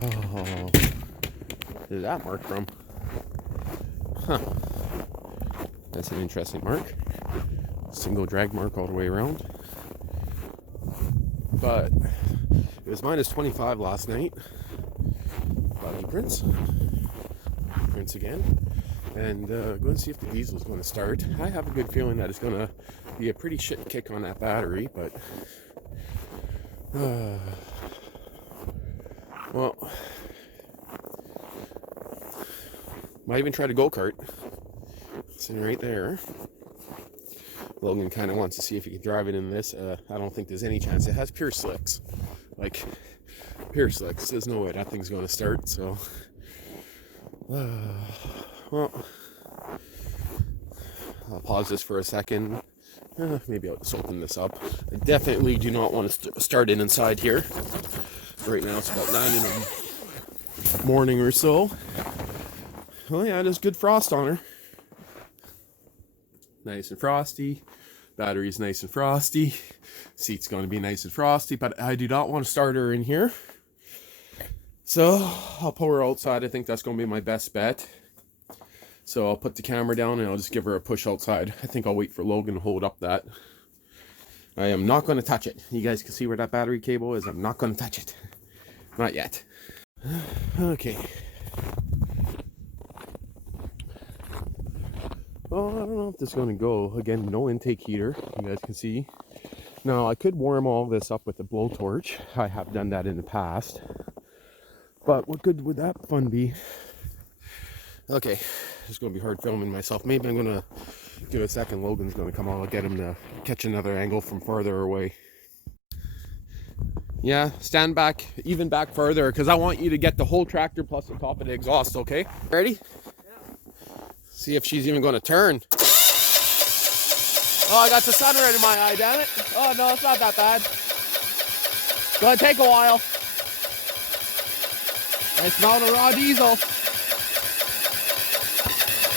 Oh, where's that mark from? Huh. That's an interesting mark. Single drag mark all the way around. But it was minus 25 last night. Cloudy prints again. And going to see if the diesel's going to start. I have a good feeling that it's going to be a pretty shit kick on that battery, but well, might even try to go-kart. Sitting right there. Logan kind of wants to see if he can drive it in this. I don't think there's any chance. It has pure slicks. Like, pure slicks. There's no way that thing's going to start, so well, I'll pause this for a second. Maybe I'll just open this up. I definitely do not want to start it inside here. Right now it's about 9 in the morning or so. Oh yeah, there's good frost on her. Nice and frosty. Battery's nice and frosty. Seat's going to be nice and frosty, but I do not want to start her in here. So I'll pull her outside. I think that's going to be my best bet. So I'll put the camera down and I'll just give her a push outside. I think I'll wait for Logan to hold up that. I am not going to touch it. You guys can see where that battery cable is. I'm not going to touch it. Not yet. Okay. Well, I don't know if this is going to go. Again, no intake heater. You guys can see. Now, I could warm all this up with a blowtorch. I have done that in the past. But what good would that fun be? Okay, it's going to be hard filming myself. Maybe I'm going to do a second. Logan's going to come on. I'll get him to catch another angle from farther away. Yeah, stand back, even back further, because I want you to get the whole tractor plus the top of the exhaust, okay? Ready? Yeah. See if she's even going to turn. Oh, I got the sun right in my eye, damn it. Oh, no, it's not that bad. It's going to take a while. I smell the raw diesel.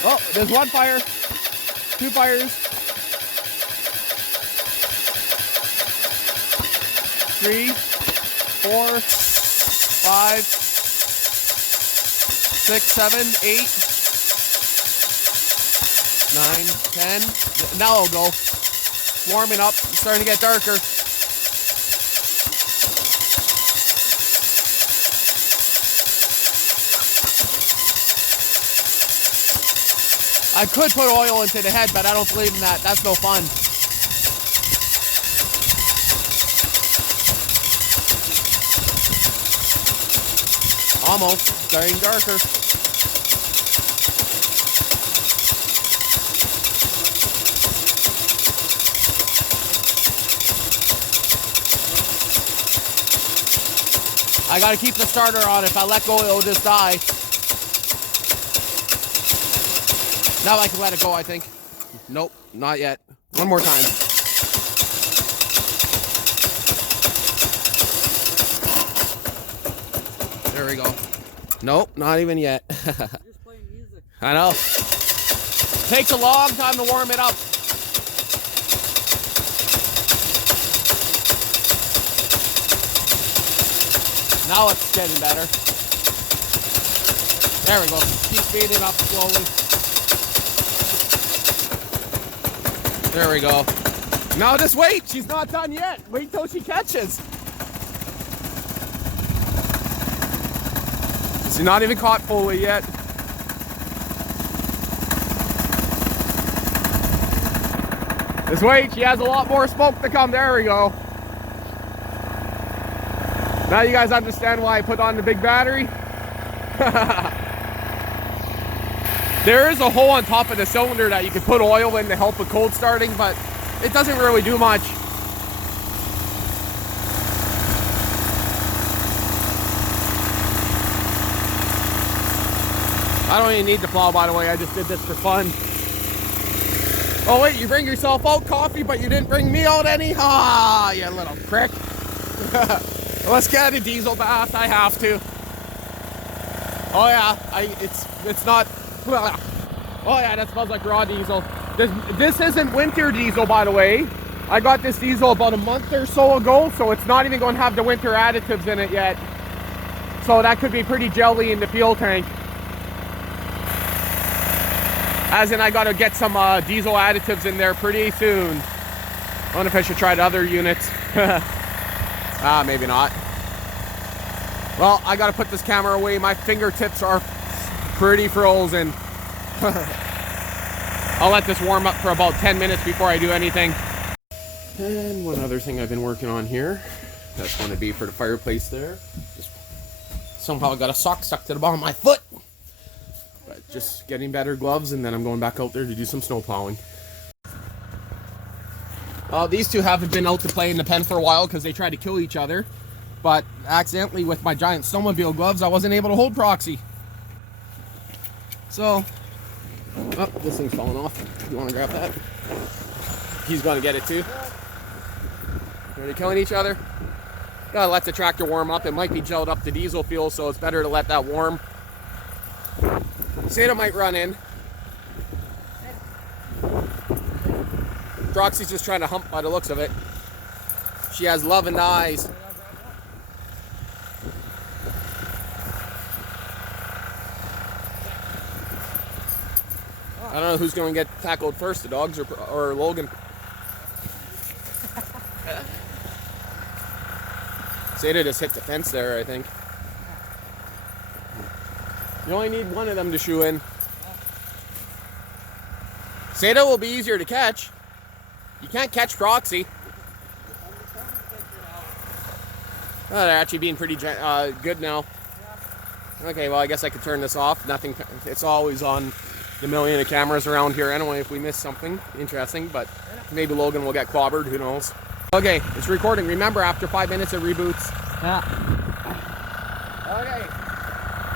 Oh, there's one fire, two fires, 3, 4, 5, 6, 7, 8, 9, 10. Now I'll go. Warming up, it's starting to get darker. I could put oil into the head, but I don't believe in that. That's no fun. Almost. Starting darker. I gotta keep the starter on. If I let go, it'll just die. Now I can let it go, I think. Nope, not yet. One more time. There we go. Nope, not even yet. You're just playing music. I know. Takes a long time to warm it up. Now it's getting better. There we go. Keep speeding up slowly. There we go. Now just wait. She's not done yet. Wait till she catches. She's not even caught fully yet. Just wait. She has a lot more smoke to come. There we go. Now you guys understand why I put on the big battery. There is a hole on top of the cylinder that you can put oil in to help with cold starting, but it doesn't really do much. I don't even need the plow, by the way. I just did this for fun. Oh wait, you bring yourself out coffee, but you didn't bring me out any? Ah, you little prick. Let's get a diesel bath. I have to. Oh yeah, it's not. Oh yeah, that smells like raw diesel. This isn't winter diesel, by the way. I got this diesel about a month or so ago, so it's not even going to have the winter additives in it yet. So that could be pretty jelly in the fuel tank. As in, I gotta get some diesel additives in there pretty soon. I wonder if I should try the other units. Maybe not. Well, I gotta put this camera away. My fingertips are pretty frozen. I'll let this warm up for about 10 minutes before I do anything. And one other thing I've been working on here. That's going to be for the fireplace there. Just somehow I got a sock stuck to the bottom of my foot. But just getting better gloves, and then I'm going back out there to do some snow plowing. These two haven't been out to play in the pen for a while because they tried to kill each other. But accidentally, with my giant snowmobile gloves, I wasn't able to hold Proxy. So, oh, this thing's falling off. You want to grab that? He's going to get it too. They're killing each other. Gotta let the tractor warm up. It might be gelled up to diesel fuel, so it's better to let that warm. Seda might run in. Proxy's just trying to hump by the looks of it. She has love in the eyes. I don't know who's going to get tackled first, the dogs or Logan. Seda just hit the fence there, I think. You only need one of them to shoe in. Seda will be easier to catch. You can't catch Proxy. Oh, they're actually being pretty good now. Okay, well, I guess I could turn this off. Nothing. It's always on the million of cameras around here anyway if we miss something interesting, but maybe Logan will get clobbered, who knows. Okay, it's recording. Remember, after 5 minutes it reboots. Yeah. Okay.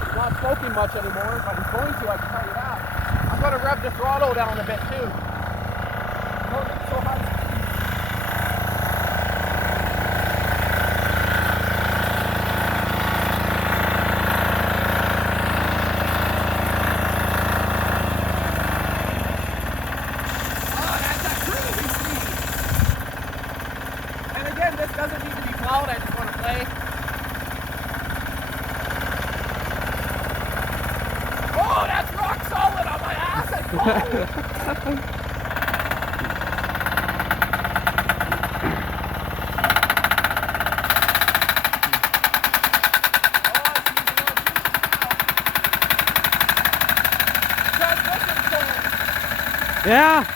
It's not smoking much anymore, but it's going to, I can tell you that. I'm going to rev the throttle down a bit too. Don't get so hot. This doesn't need to be plowed, I just want to play. Oh, that's rock solid on my ass! Yeah.